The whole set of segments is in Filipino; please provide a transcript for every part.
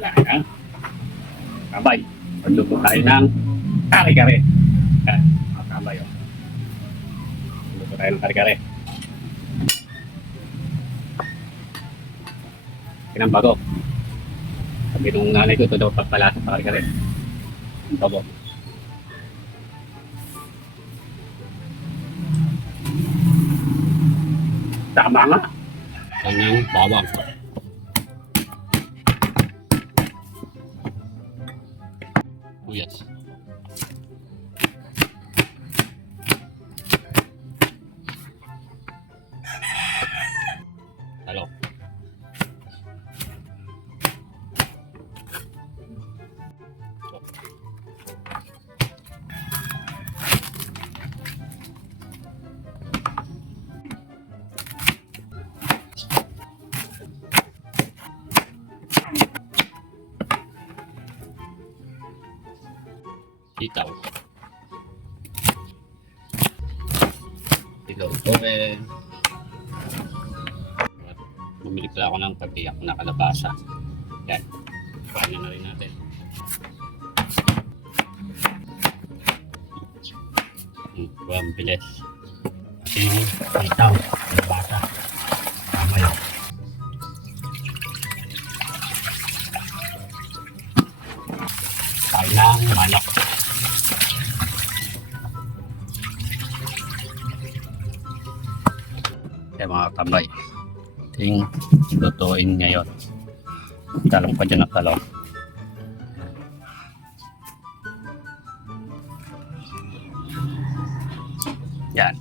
Ayan. Tambay. Magluto tayo ng kare-kare. Ayan. Tambay. Oh. Magluto tayo ng kare-kare. Kinambago. Sabi nung nanay ko, ito daw pagpalasa sa kare-kare. Ang bago. Tama nga. Kanyang bawang. Yes. Halo. Sitaw. Sitaw ito eh. Bumili pala ako ng pagtiyak na kalabasa. Yan. Paano na rin natin. Ang bilis. Kasi sitaw, kalabasa. Tama yun. Tayo ng manok. Kaya mga tambay, ting lutuin ngayon. Talong pa dyan ang talong. Yan.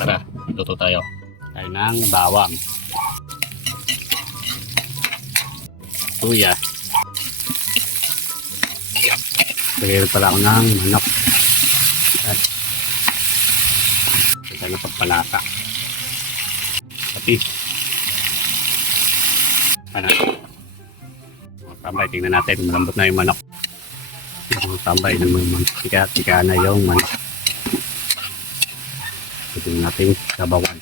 Tara, luto tayo. Tayo ng bawang. Tuya. Lagyan pala ako ng manok. Yan. Ito na pagpalasa. Pati. Ano? Mga tambay, tingnan natin. Malambot na yung manok. Mga tambay ng mga manok. Tika na yung manok. Tingnan natin sabawan.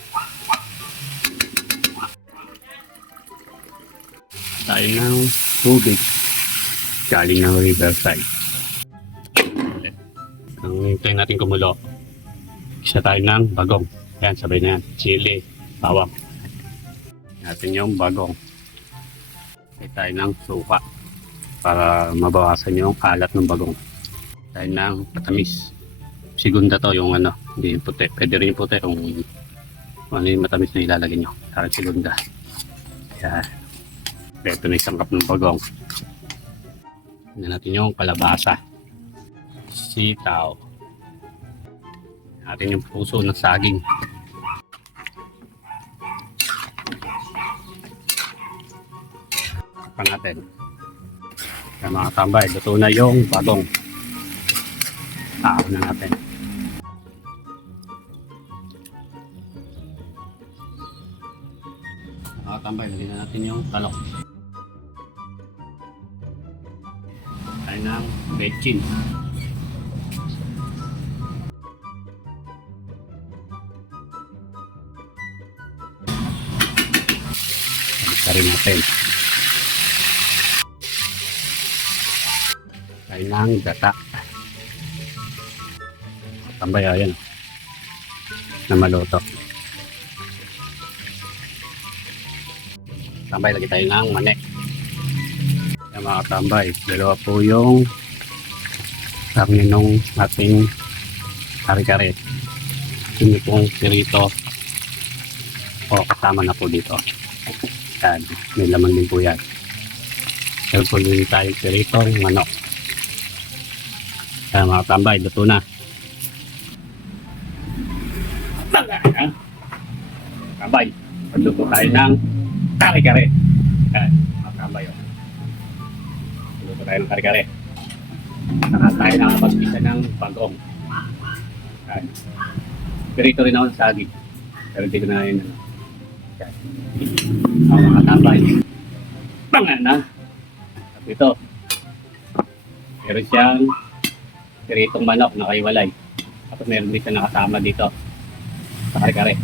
Tayo ng tubig. Galing ng riverside. Ang hintayin natin kumulo. Isa tayo ng bagong. Yan, sabay na yan. Chili, bawang. Natin yung bagong. Tayo tayo ng suka para mabawasan yung kalat ng bagong. Tayo ng matamis. Segunda to yung ano, hindi yung puti. Pwede rin yung puti kung ano yung matamis na ilalagay nyo. Para segunda. Yan. Ito na isang cup ng bagong. Tignan natin yung kalabasa. Sitaw. Natin yung puso ng saging. Pa natin. Kaya mga tambay, luto na yung bagong. Tao na natin. Mga tambay, lagyan na natin yung talong. Tayo ng bechin. Rin natin. Tayo ng gata. Tambay ayan. Na maluto. Tambay lagi tayo ng mani. Kaya mga tambay, dalawa po yung karne nung ating kare-kare. Hindi pong pirito o kasama na po dito. Yan, may laman din po yan. Meron po din tayo piritong manok. Kaya mga tambay, luto na. Tambay, magluto tayo ng kare-kare. Yan, mga tambay. Luto tayo ng kare-kare. Saka tayo nakapagpisa ng bagong. Yan. Pirito rin ako ng saging. Pero hindi ko na yun. Ang mga tambay. Banga na. At ito. Meron siyang piritong manok na kaiwalay. Tapos meron din siya nakasama dito. Sa kare-kare.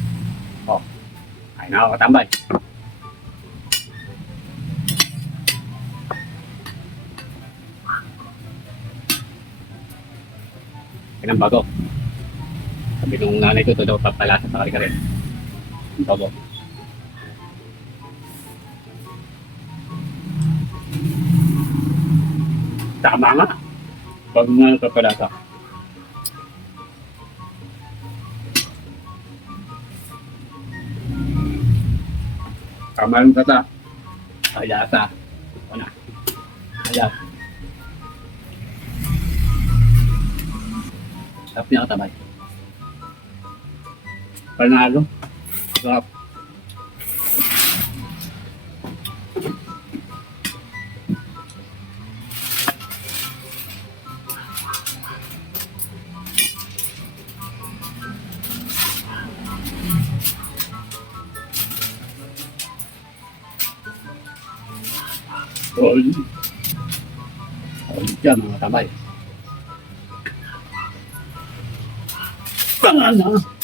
Ay na ako katambay. Yan ang bago. Sabi nung nanay ko, ito daw papalasa sa kare-kare. Bago. Tama nga. Pag nga nagpapalasa. Tama yung kata. Palasa. O na. Ayan. Sarap niya katabay. Panalo. Sarap. Solid. Solid yan mga katabay. Panalo.